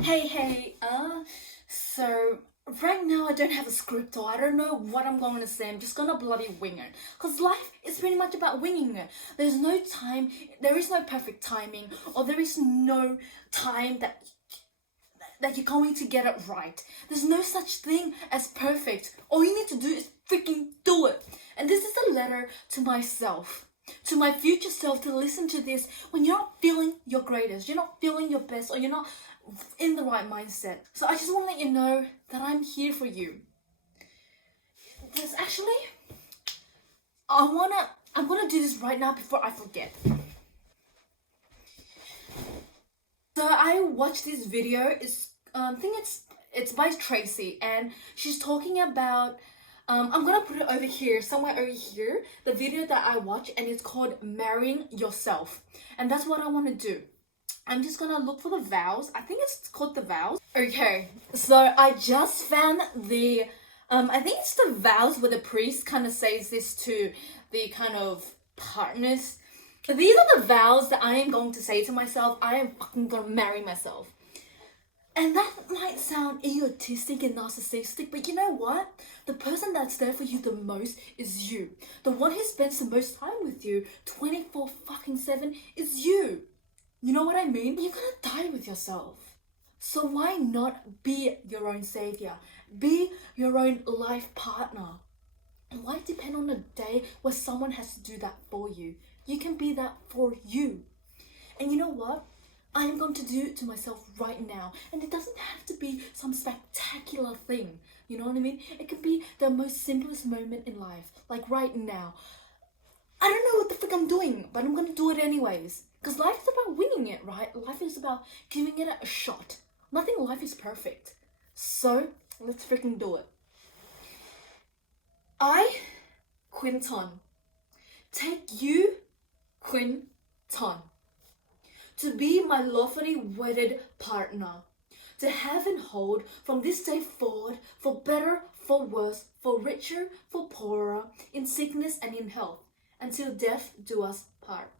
Hey, so right now I don't have a script or I don't know what I'm going to say. I'm just gonna bloody wing it. Because life is pretty much about winging it. There's no time, there is no perfect timing, or there is no time that you're going to get it right. There's no such thing as perfect. All you need to do is freaking do it. And this is a letter to myself, to my future self, to listen to this when you're not feeling your greatest, you're not feeling your best, or you're not in the right mindset. So I just want to let you know that I'm here for you. There's actually, I'm gonna do this right now before I forget. So I watched this video. I think it's by Tracy, and she's talking about. I'm gonna put it over here, somewhere over here. The video that I watched, and it's called "Marrying Yourself," and that's what I want to do. I'm just gonna look for the vows. I think it's called the vows. Okay, so I just found the. I think it's the vows where the priest kind of says this to the kind of partners. These are the vows that I am going to say to myself. I am fucking gonna marry myself. And that might sound egotistic and narcissistic, but you know what? The person that's there for you the most is you. The one who spends the most time with you 24 fucking 7 is you. You know what I mean? You're gonna die with yourself. So why not be your own savior? Be your own life partner. And why depend on a day where someone has to do that for you? You can be that for you. And you know what? I am going to do it to myself right now. And it doesn't have to be some spectacular thing. You know what I mean? It could be the most simplest moment in life. Like right now. I don't know what the fuck I'm doing, but I'm gonna do it anyways. Because life is about winning it, right? Life is about giving it a shot. Nothing in life is perfect. So, let's freaking do it. I, Quinton, take you, Quinton, to be my lawfully wedded partner, to have and hold from this day forward, for better, for worse, for richer, for poorer, in sickness and in health, until death do us part.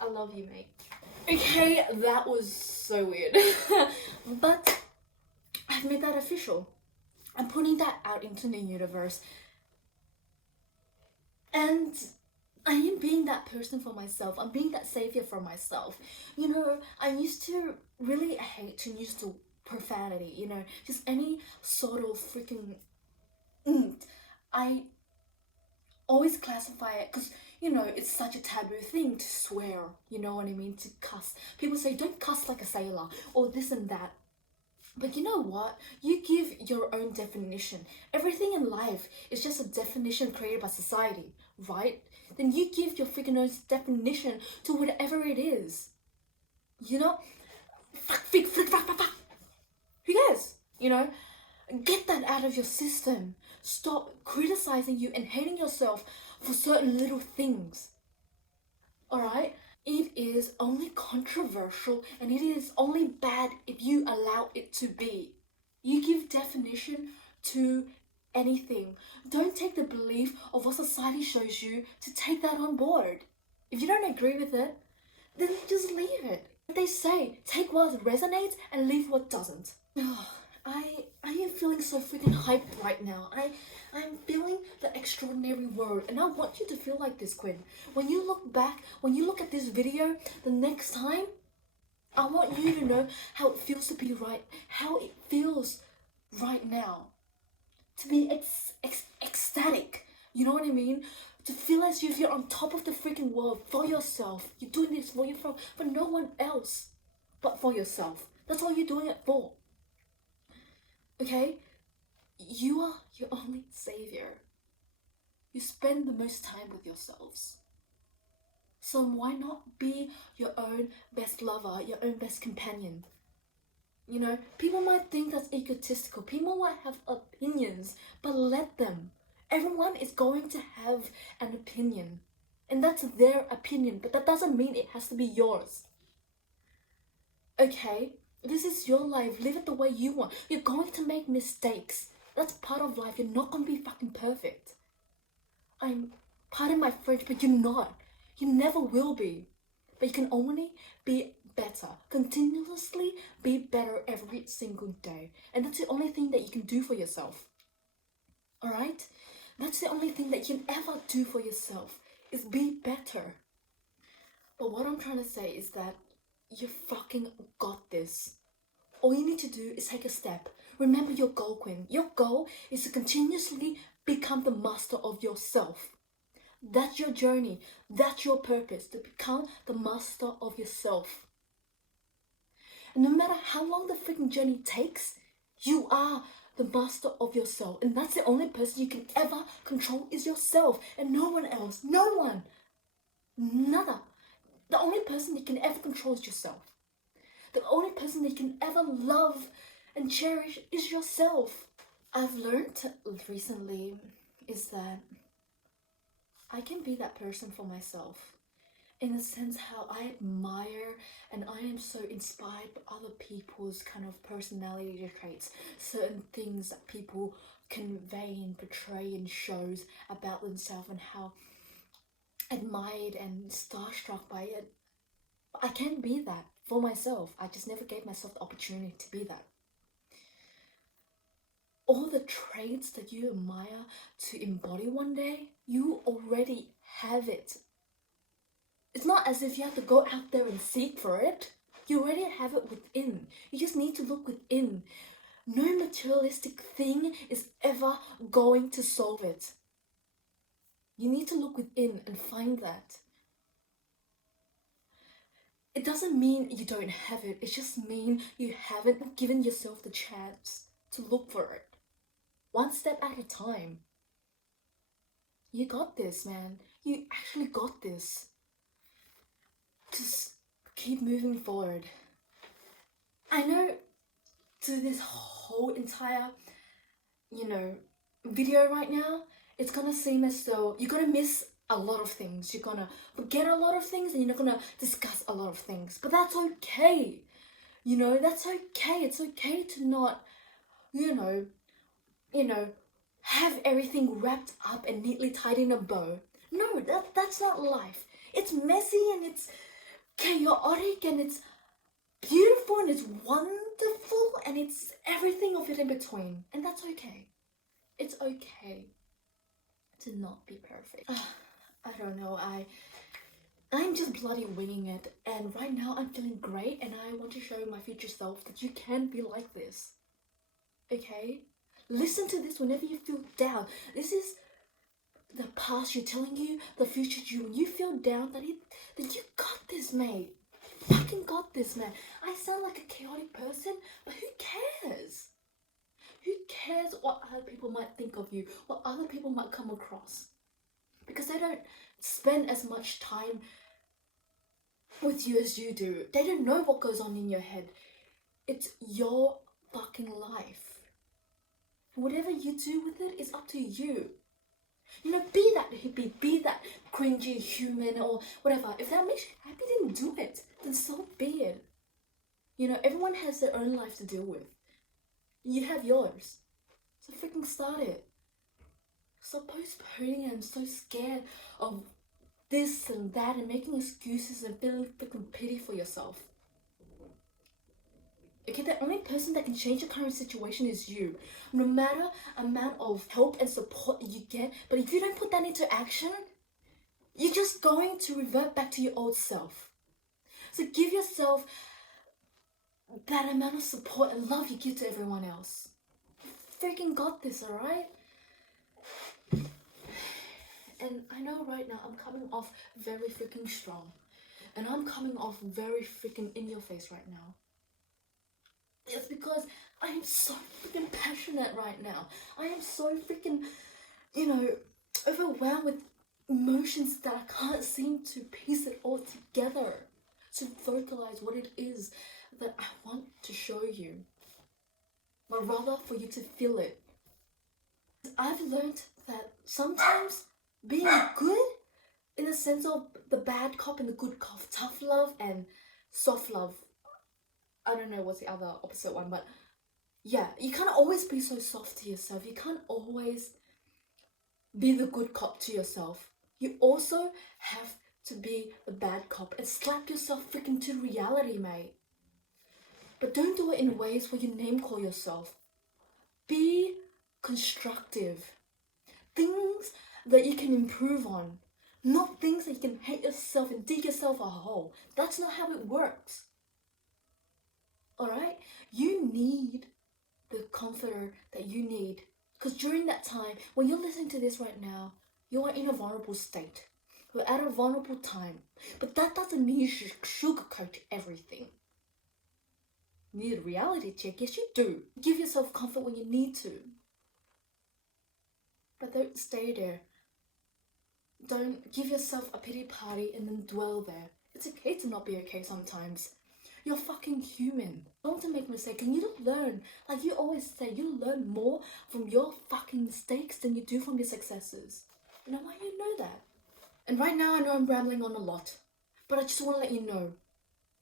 I love you, mate. Okay, that was so weird. But I've made that official. I'm putting that out into the universe. And I am being that person for myself. I'm being that savior for myself. You know, I used to really hate to use the profanity, you know, just any sort of freaking... I always classify it because, you know, it's such a taboo thing to swear, you know what I mean, to cuss. People say, don't cuss like a sailor, or this and that. But you know what? You give your own definition. Everything in life is just a definition created by society, right? Then you give your freaking own definition to whatever it is. You know? Fuck. Who cares? You know? Get that out of your system. Stop criticizing you and hating yourself for certain little things. Alright? It is only controversial and it is only bad if you allow it to be. You give definition to anything. Don't take the belief of what society shows you to take that on board. If you don't agree with it, then just leave it. They say, take what resonates and leave what doesn't. I am feeling so freaking hyped right now. I'm feeling the extraordinary word, and I want you to feel like this, Quinn. When you look back, when you look at this video the next time, I want you to know how it feels to be right, how it feels right now. To be ecstatic, you know what I mean? To feel as if you're on top of the freaking world for yourself. You're doing this for yourself, for no one else but for yourself. That's all you're doing it for. Okay? You are your only savior. You spend the most time with yourselves. So why not be your own best lover, your own best companion? You know, people might think that's egotistical. People might have opinions, but let them. Everyone is going to have an opinion. And that's their opinion, but that doesn't mean it has to be yours. Okay? This is your life. Live it the way you want. You're going to make mistakes. That's part of life. You're not going to be fucking perfect. Pardon my French, but you're not. You never will be. But you can only be better. Continuously be better every single day. And that's the only thing that you can do for yourself. Alright? That's the only thing that you can ever do for yourself, is be better. But what I'm trying to say is that you fucking got this. All you need to do is take a step. Remember your goal, Queen. Your goal is to continuously become the master of yourself. That's your journey. That's your purpose, to become the master of yourself. And no matter how long the freaking journey takes, you are the master of yourself. And that's the only person you can ever control is yourself, and no one else. No one. Nada. The only person you can ever control is yourself. The only person that you can ever love and cherish is yourself. I've learned recently is that I can be that person for myself, in a sense how I admire and I am so inspired by other people's kind of personality traits, certain things that people convey and portray in shows about themselves, and how admired and starstruck by it. I can be that for myself. I just never gave myself the opportunity to be that. All the traits that you admire to embody one day, you already have it. It's not as if you have to go out there and seek for it. You already have it within. You just need to look within. No materialistic thing is ever going to solve it. You need to look within and find that. It doesn't mean you don't have it. It just means you haven't given yourself the chance to look for it. One step at a time. You got this, man. You actually got this. Just keep moving forward. I know to this whole entire, video right now, it's gonna seem as though you're gonna miss a lot of things. You're gonna forget a lot of things, and you're not gonna discuss a lot of things. But that's okay. That's okay. It's okay to not, have everything wrapped up and neatly tied in a bow. No, that's not life. It's messy and it's chaotic and it's beautiful and it's wonderful and it's everything of it in between. And that's okay. It's okay to not be perfect. I don't know. I'm just bloody winging it, and right now I'm feeling great, and I want to show my future self that you can be like this. Okay? Listen to this whenever you feel down. This is the past you telling you, the future you. When you feel down, that you got this, mate. Fucking got this, man. I sound like a chaotic person, but who cares? Who cares what other people might think of you, what other people might come across? Because they don't spend as much time with you as you do. They don't know what goes on in your head. It's your fucking life. Whatever you do with it is up to you. Be that hippie, be that cringy human or whatever. If that makes you happy, then do it. Then so be it. Everyone has their own life to deal with. You have yours. So freaking start it. Stop postponing. I'm so scared of this and that and making excuses and feeling freaking pity for yourself. Okay, the only person that can change your current situation is you. No matter amount of help and support that you get, but if you don't put that into action, you're just going to revert back to your old self. So give yourself that amount of support and love you give to everyone else. You freaking got this, alright? And I know right now I'm coming off very freaking strong. And I'm coming off very freaking in your face right now. It's because I am so freaking passionate right now. I am so freaking, overwhelmed with emotions that I can't seem to piece it all together, to vocalize what it is that I want to show you, but rather for you to feel it. I've learned that sometimes being good, in the sense of the bad cop and the good cop, tough love and soft love, I don't know what's the other opposite one, but yeah, you can't always be so soft to yourself. You can't always be the good cop to yourself. You also have to be the bad cop and slap yourself freaking to reality, mate. But don't do it in ways where you name call yourself. Be constructive. Things that you can improve on. Not things that you can hate yourself and dig yourself a hole. That's not how it works. Alright? You need the comforter that you need. Because during that time, when you're listening to this right now, you are in a vulnerable state. You're at a vulnerable time. But that doesn't mean you should sugarcoat everything. You need a reality check? Yes, you do. Give yourself comfort when you need to. But don't stay there. Don't give yourself a pity party and then dwell there. It's okay to not be okay sometimes. You're fucking human. Don't to make mistakes and you don't learn. Like you always say, you learn more from your fucking mistakes than you do from your successes. And I want you to know that. And right now I know I'm rambling on a lot. But I just want to let you know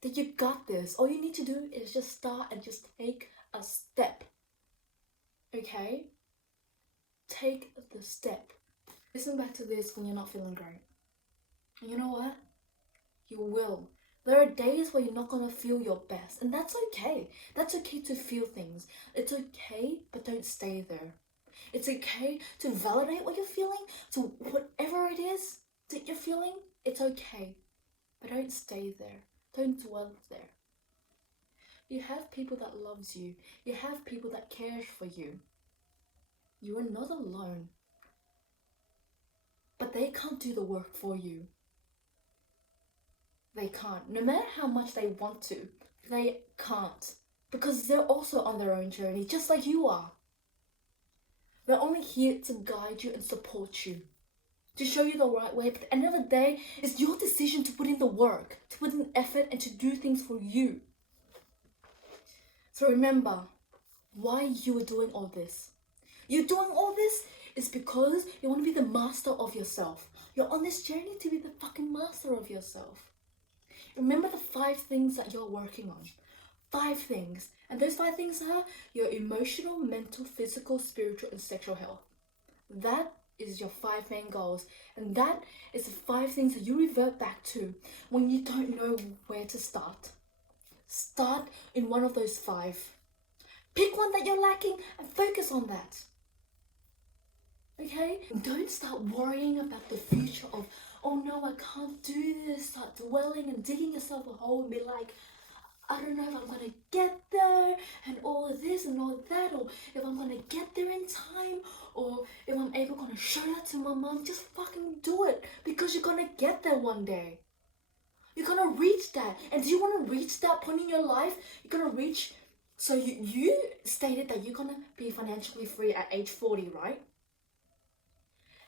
that you got this. All you need to do is just start and just take a step. Okay? Take the step. Listen back to this when you're not feeling great. And you know what? You will. There are days where you're not going to feel your best. And that's okay. That's okay to feel things. It's okay, but don't stay there. It's okay to validate what you're feeling. So whatever it is that you're feeling, it's okay. But don't stay there. Don't dwell there. You have people that loves you. You have people that cares for you. You are not alone. But they can't do the work for you. They can't. No matter how much they want to, they can't. Because they're also on their own journey, just like you are. They're only here to guide you and support you. To show you the right way. But at the end of the day, it's your decision to put in the work. To put in effort and to do things for you. So remember why you are doing all this. You're doing all this is because you want to be the master of yourself. You're on this journey to be the fucking master of yourself. Remember the 5 things that you're working on. 5 things. And those 5 things are your emotional, mental, physical, spiritual, and sexual health. That is your 5 main goals. And that is the 5 things that you revert back to when you don't know where to start. Start in one of those 5. Pick one that you're lacking and focus on that. Okay? Don't start worrying about the future of, oh no, I can't do this. Start dwelling and digging yourself a hole and be like, I don't know if I'm going to get there and all of this and all that, or if I'm going to get there in time, or if I'm able going to show that to my mom. Just fucking do it because you're going to get there one day. You're going to reach that. And do you want to reach that point in your life? You're going to reach, so you stated that you're going to be financially free at age 40, right?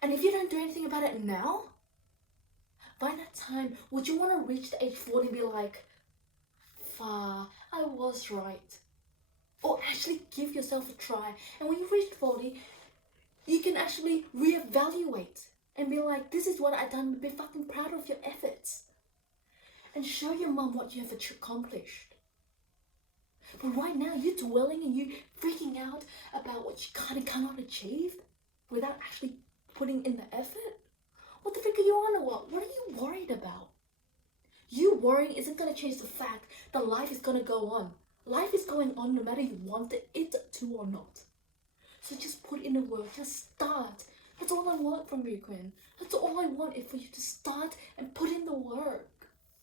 And if you don't do anything about it now, by that time, would you want to reach the age 40 and be like, I was right? Or actually give yourself a try. And when you reach 40, you can actually reevaluate and be like, this is what I've done. Be fucking proud of your efforts. And show your mom what you have accomplished. But right now, you're dwelling and you're freaking out about what you can and cannot achieve without actually putting in the effort. What the frick are you on or what? What are you worried about? You worrying isn't going to change the fact that life is going to go on. Life is going on no matter you want it to or not. So just put in the work. Just start. That's all I want from you, Quinn. That's all I want is for you to start and put in the work.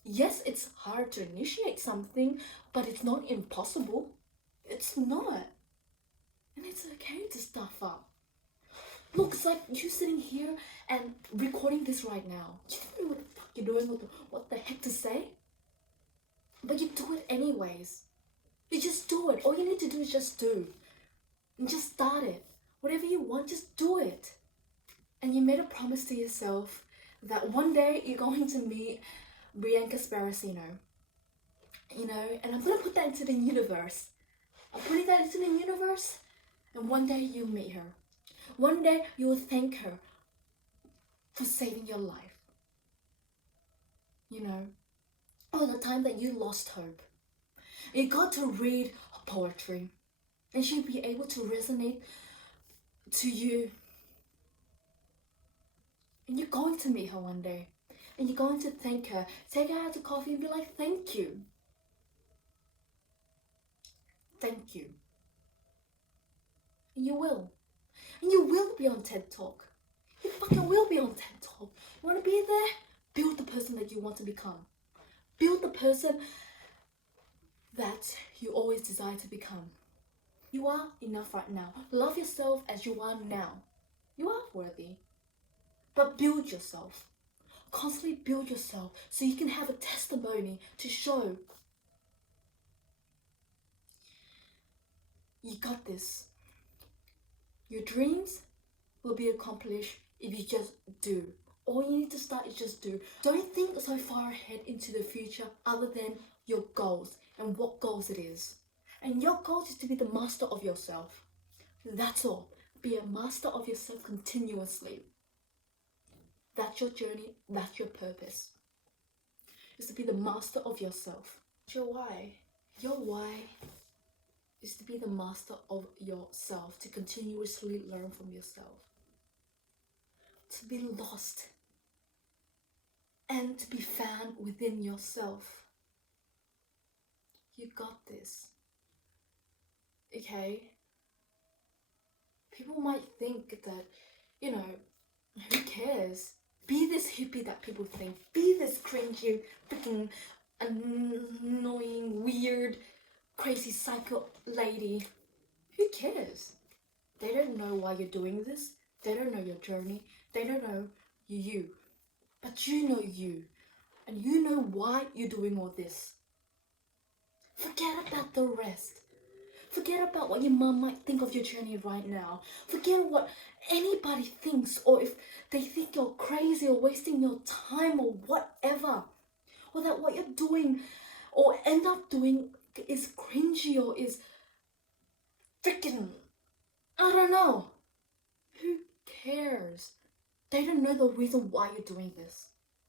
Yes, it's hard to initiate something, but it's not impossible. It's not. And it's okay to stuff up. Look, it's like you sitting here and recording this right now. You don't know what the fuck you're doing, what the heck to say. But you do it anyways. You just do it. All you need to do is just do. And just start it. Whatever you want, just do it. And you made a promise to yourself that one day you're going to meet Bianca Sparacino. You know, and I'm going to put that into the universe. I'm putting that into the universe, and one day you'll meet her. One day you will thank her for saving your life. You know, all the time that you lost hope. You got to read her poetry, and she'll be able to resonate to you. And you're going to meet her one day. and you're going to thank her. Take her out to coffee and be like, thank you. Thank you. And you will. And you will be on TED Talk. You fucking will be on TED Talk. You want to be there? Build the person that you want to become. Build the person that you always desire to become. You are enough right now. Love yourself as you are now. You are worthy. But build yourself. Constantly build yourself so you can have a testimony to show. You got this. Your dreams will be accomplished if you just do. All you need to start is just do. Don't think so far ahead into the future other than your goals and what goals it is. And your goal is to be the master of yourself. That's all. Be a master of yourself continuously. That's your journey. That's your purpose. Is to be the master of yourself. Your why. Your why is to be the master of yourself. To continuously learn from yourself. To be lost. And to be found within yourself. You got this. Okay? People might think that, who cares? Be this hippie that people think. Be this cringy, freaking annoying, weird, crazy psycho lady. Who cares? They don't know why you're doing this. They don't know your journey. They don't know you. But you know you. And you know why you're doing all this. Forget about the rest. Forget about what your mom might think of your journey right now. Forget what anybody thinks, or if they think you're crazy or wasting your time or whatever. Or that what you're doing or end up doing is cringy or is freaking, I don't know. Who cares? They don't know the reason why you're doing this.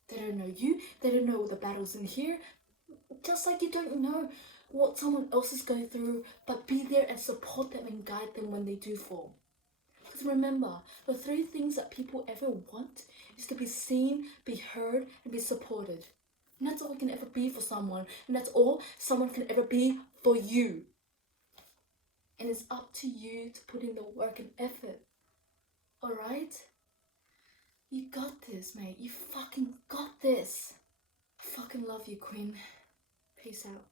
They don't know you. They don't know the battles in here. Just like you don't know what someone else is going through, but be there and support them and guide them when they do fall. Because remember, the 3 things that people ever want is to be seen, be heard, and be supported. And that's all you can ever be for someone. And that's all someone can ever be for you. And it's up to you to put in the work and effort. Alright? You got this, mate. You fucking got this. I fucking love you, Queen. Peace out.